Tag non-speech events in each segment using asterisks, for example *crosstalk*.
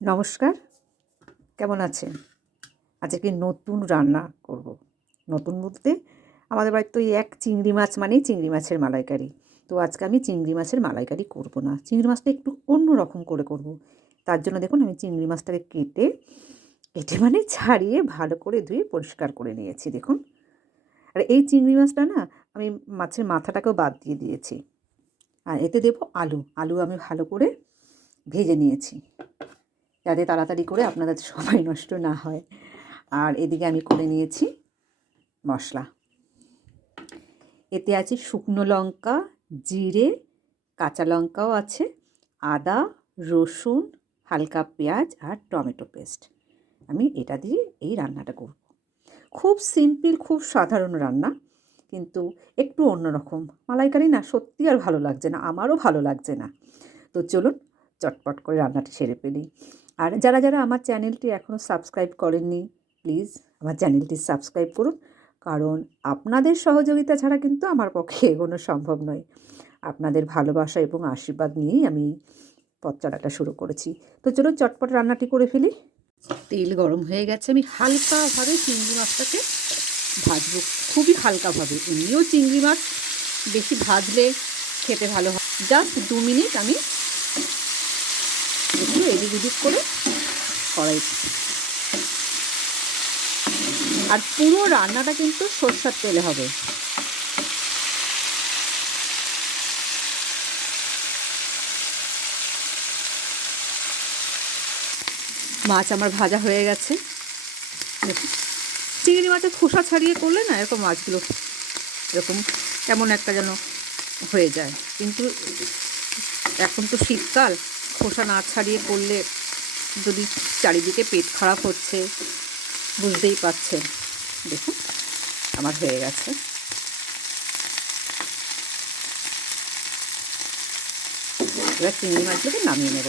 নমস্কার। কেমন আছেন? আজকে নতুন রান্না করব। নতুন বলতে আমাদের বাড়িতে তো এক চিংড়ি মাছ মানেই চিংড়ি মাছের মালাইকারি। তো আজকে আমি চিংড়ি মাছের মালাইকারি করব না। চিংড়ি মাছটা একটু অন্য রকম করে করব। তার জন্য দেখুন আমি চিংড়ি মাছটাকে কেটে কেটে মানে ছাড়িয়ে ভালো করে ধুয়ে পরিষ্কার করে নিয়েছি, দেখুন। আর এই চিংড়ি মাছটা না আমি মাছের মাথাটাকেও বাদ দিয়ে দিয়েছি। আর এতে দেবো আলু। আলু আমি ভালো করে ভেজে নিয়েছি। যাতে তাড়াতাড়ি করে আপনাদের সময় *laughs* নষ্ট না হয়। আর এদিকে আমি করে নিয়েছি মশলা। এতে আছে শুকনো লঙ্কা, জিরে, কাঁচা লঙ্কাও আছে, আদা, রসুন, হালকা পেঁয়াজ আর টমেটো পেস্ট। আমি এটা দিয়ে এই রান্নাটা করব। খুব সিম্পল, খুব সাধারণ রান্না, কিন্তু একটু অন্যরকম। মালাইকারি না, সত্যি আর ভালো লাগছে না, আমারও ভালো লাগছে না। তো চলুন, চটপট করে রান্নাটি সেরে ফেলি। আর যারা যারা আমার চ্যানেলটি এখনও সাবস্ক্রাইব করেননি, প্লিজ আমার চ্যানেলটি সাবস্ক্রাইব করুন। কারণ আপনাদের সহযোগিতা ছাড়া কিন্তু আমার পক্ষে এগোনো সম্ভব নয়। আপনাদের ভালোবাসা এবং আশীর্বাদ নিয়েই আমি পথ চলাটা শুরু করেছি। তো চলুন চটপট রান্নাটি করে ফেলি। তেল গরম হয়ে গেছে। আমি হালকাভাবে চিংড়ি মাছটাকে ভাজবো। খুবই হালকাভাবে। এমনিও চিংড়ি মাছ বেশি ভাজলে খেতে ভালো হয়। জাস্ট দু মিনিট আমি একটু এদিক ওদিক করে কড়াই আর পুরো রান্নাটা কিন্তু সর্ষার তেলে হবে। মাছ আমার ভাজা হয়ে গেছে। চিংড়ি মাছের খোসা ছাড়িয়ে করলে না এরকম মাছগুলো এরকম কেমন একটা যেন হয়ে যায়। কিন্তু এখন তো শীতকাল খোসা না ছাড়িয়ে পড়লে যদি চারিদিকে পেট খারাপ হচ্ছে, বুঝতেই পারছেন। দেখুন, আমার হয়ে গেছে। এবার চিংড়ি মাছগুলোকে নামিয়ে নেব।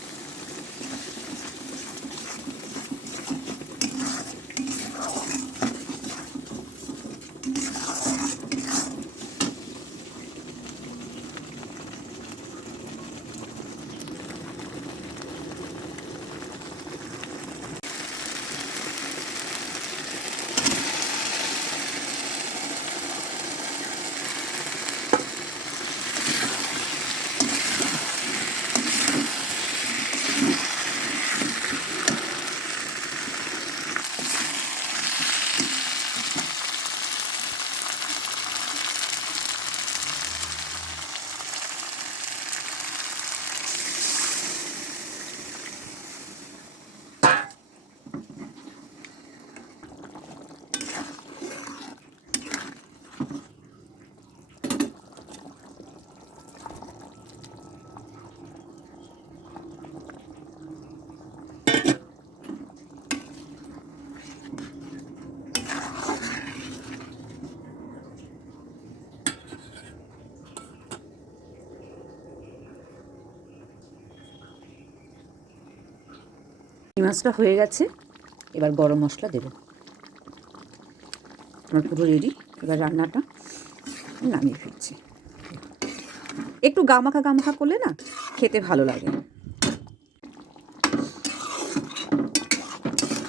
চিংড়ি মাছটা হয়ে গেছে। এবার গরম মশলা দেব। আমার পুরো রেডি এবার রান্নাটা নামিয়ে ফেলছি। একটু গামাখা গামাখা করলে না খেতে ভালো লাগে।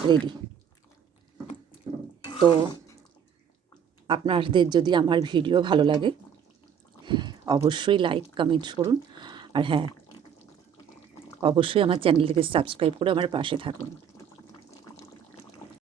রেডি তো আপনাদের যদি আমার ভিডিও ভালো লাগে, অবশ্যই লাইক কমেন্ট করুন। আর হ্যাঁ অবশ্যই আমার চ্যানেলটিকে সাবস্ক্রাইব করে আমার পাশে থাকুন।